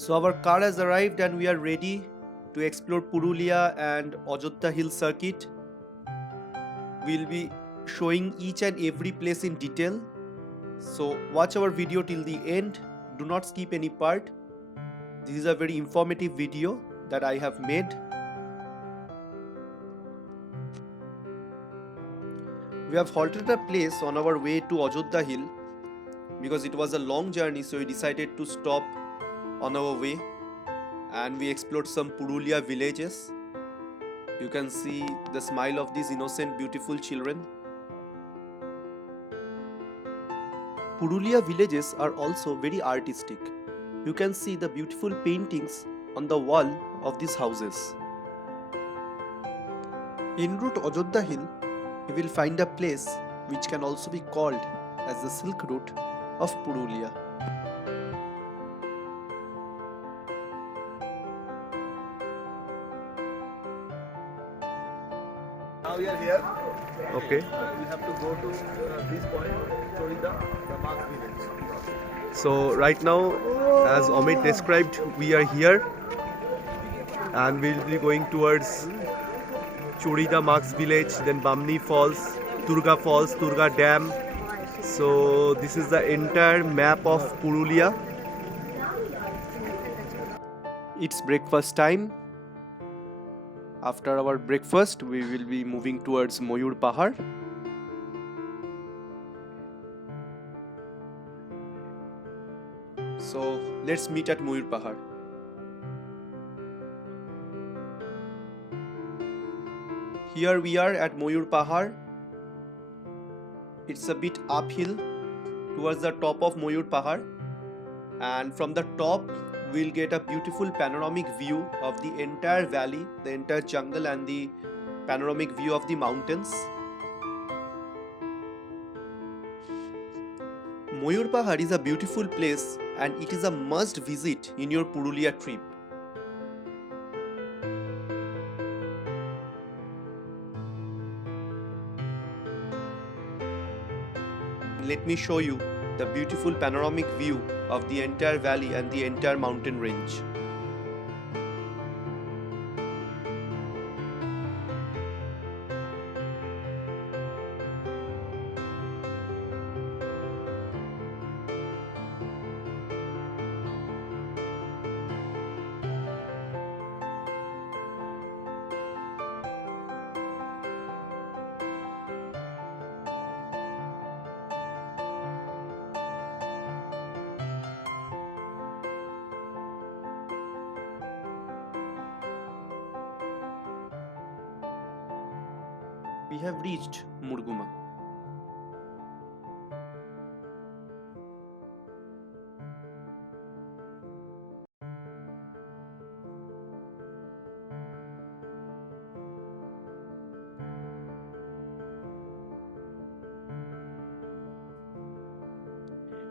So our car has arrived and we are ready to explore Purulia and Ajodhya Hill circuit. We'll be showing each and every place in detail. So watch our video till the end. Do not skip any part. This is a very informative video that I have made. We have halted a place on our way to Ajodhya Hill because it was a long journey, so we decided to stop on our way and we explored some Purulia villages. You can see the smile of these innocent, beautiful children. Purulia villages are also very artistic. You can see the beautiful paintings on the wall of these houses. En route Ajodhya Hill, you will find a place which can also be called as the Silk Route of Purulia. Now we are here. Okay. We have to go to this point, Chorida, the Marks village. So right now, as Amit described, we are here and we'll be going towards Chorida Marks village, then Bamni Falls, Turga Dam. So this is the entire map of Purulia. It's breakfast time. After our breakfast, we will be moving towards Moyur Pahar. So let's meet at Moyur Pahar. Here we are at Moyur Pahar. It's a bit uphill towards the top of Moyur Pahar, and from the top we'll get a beautiful panoramic view of the entire valley, the entire jungle and the panoramic view of the mountains. Moyur Pahar is a beautiful place and it is a must visit in your Purulia trip. Let me show you the beautiful panoramic view of the entire valley and the entire mountain range. We have reached Murguma.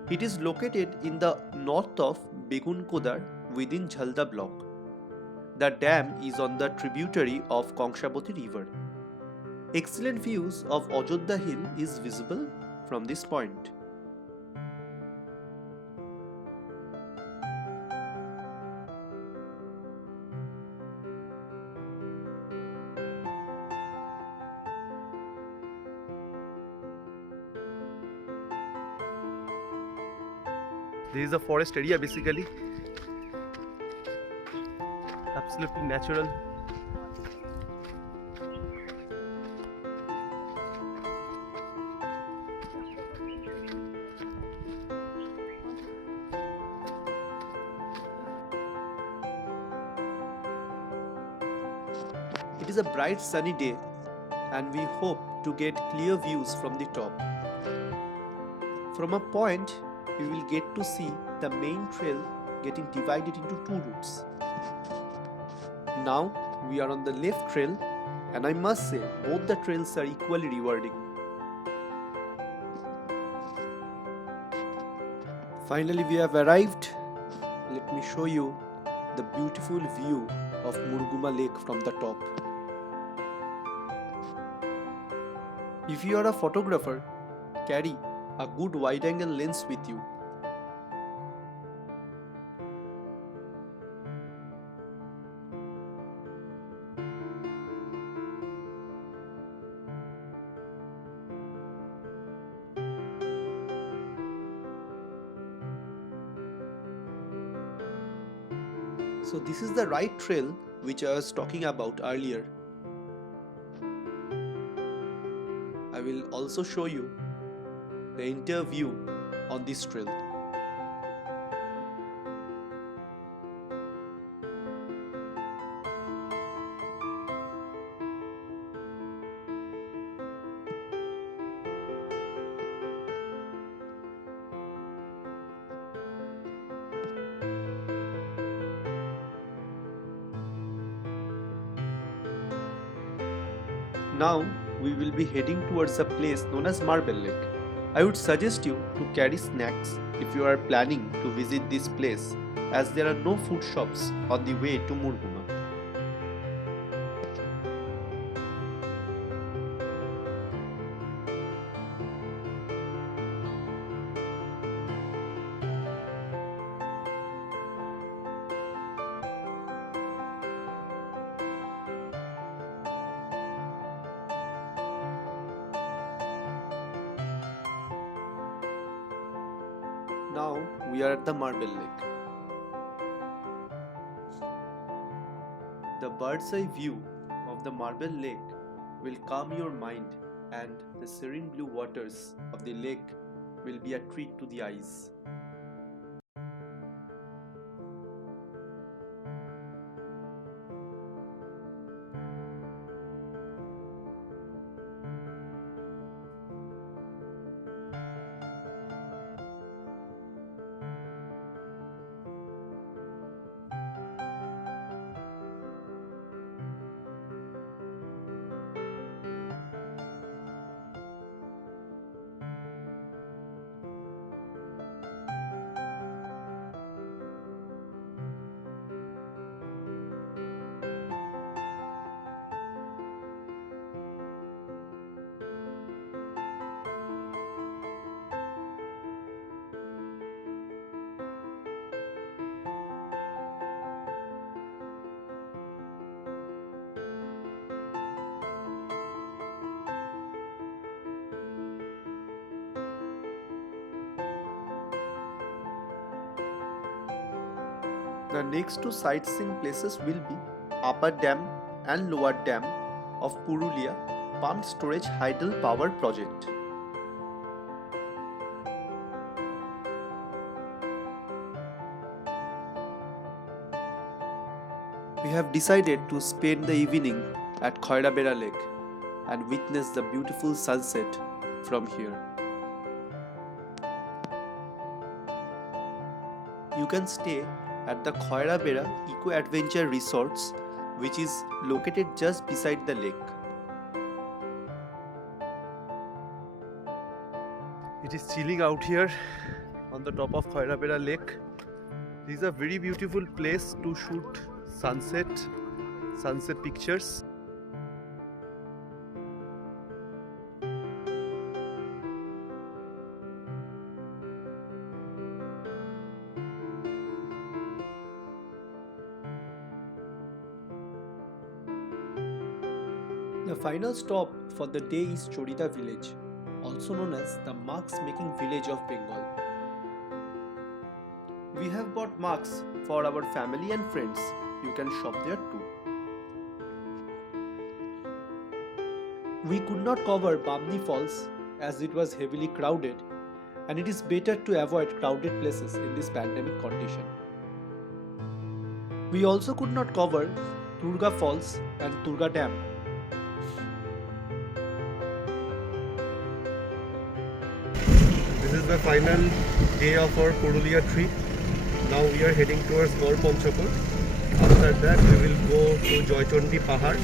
It is located in the north of Begunkodar within Jhalda block. The dam is on the tributary of Kongshabati river. Excellent views of Ajodhya Hill is visible from this point. This is a forest area basically. Absolutely natural. It is a bright sunny day and we hope to get clear views from the top. From a point, we will get to see the main trail getting divided into two routes. Now we are on the left trail and I must say both the trails are equally rewarding. Finally we have arrived. Let me show you the beautiful view of Murguma Lake from the top. If you are a photographer, carry a good wide-angle lens with you. So this is the right trail which I was talking about earlier. I will also show you the entire view on this trail. Now we will be heading towards a place known as Marble Lake. I would suggest you to carry snacks if you are planning to visit this place, as there are no food shops on the way to Murguma. Now we are at the Marble Lake. The bird's eye view of the Marble Lake will calm your mind, and the serene blue waters of the lake will be a treat to the eyes. The next two sightseeing places will be Upper Dam and Lower Dam of Purulia Pumped Storage Hydel Power Project. We have decided to spend the evening at Khoirabera Lake and witness the beautiful sunset from here. You can stay at the Khoirabera Eco Adventure Resorts, which is located just beside the lake. It is chilling out here on the top of Khoirabera Lake. This is a very beautiful place to shoot sunset pictures. The final stop for the day is Chorita village, also known as the marks making village of Bengal. We have bought marks for our family and friends. You can shop there too. We could not cover Bamni Falls as it was heavily crowded, and it is better to avoid crowded places in this pandemic condition. We also could not cover Turga Falls and Turga Dam. This is the final day of our Purulia trip. Now we are heading towards Gor Panchakot. After that we will go to Joychondi Pahar.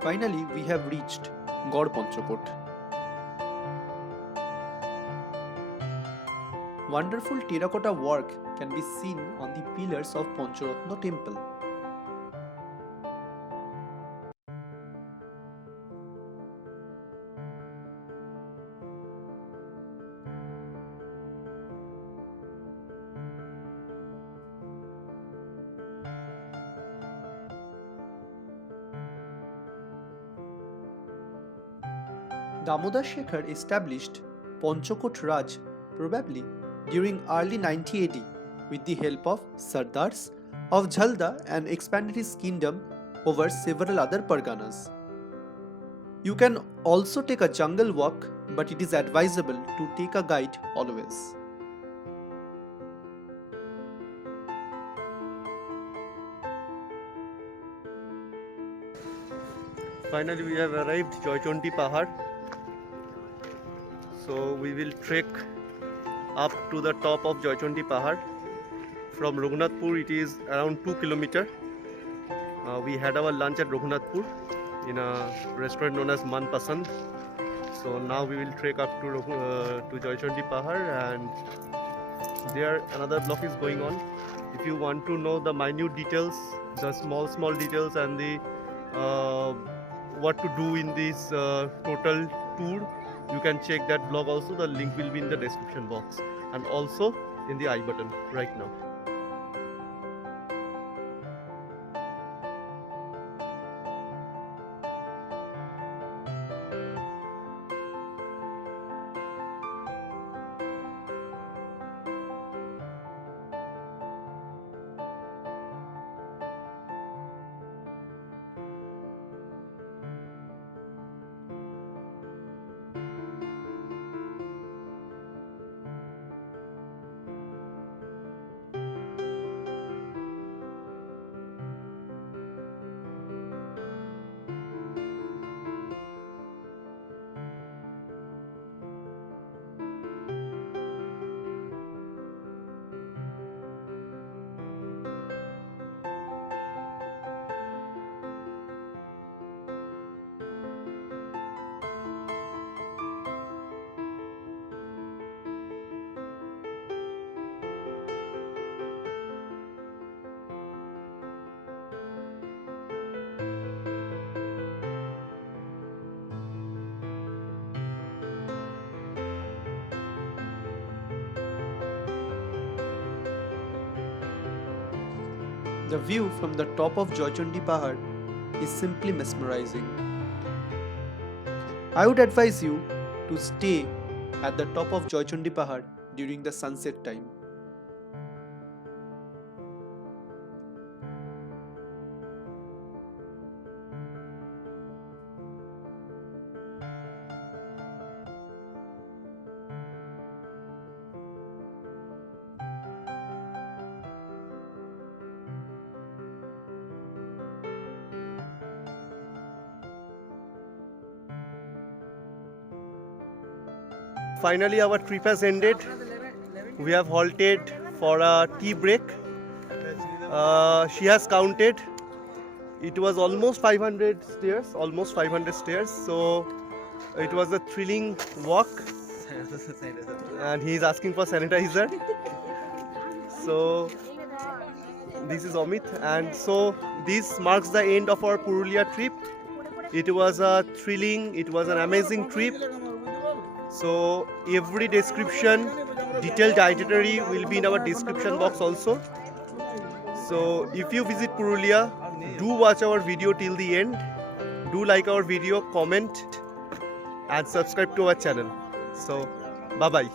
Finally, we have reached Gor Panchakot. Wonderful terracotta work can be seen on the pillars of Pancharatna temple. Damodar Shekhar established Panchakot Raj probably during early 90 AD with the help of Sardars of Jhalda and expanded his kingdom over several other parganas. You can also take a jungle walk, but it is advisable to take a guide always. Finally, we have arrived Joychondi Pahar. So we will trek up to the top of Joychondi Pahar. From Raghunathpur, it is around 2 km. We had our lunch at Raghunathpur in a restaurant known as Man Pasand. So now we will trek up to Joychondi Pahar, and there another block is going on. If you want to know the minute details, the small details, and the what to do in this total tour, you can check that blog also. The link will be in the description box and also in the I button right now. The view from the top of Joychondi Pahar is simply mesmerizing. I would advise you to stay at the top of Joychondi Pahar during the sunset time. Finally, our trip has ended. We have halted for a tea break. She has counted. It was almost 500 stairs, So it was a thrilling walk. And he is asking for sanitizer. So this is Amit, and so this marks the end of our Purulia trip. It was a thrilling, it was an amazing trip. So every description, detailed itinerary will be in our description box also. So if you visit Purulia, do watch our video till the end. Do like our video, comment and subscribe to our channel. So bye bye.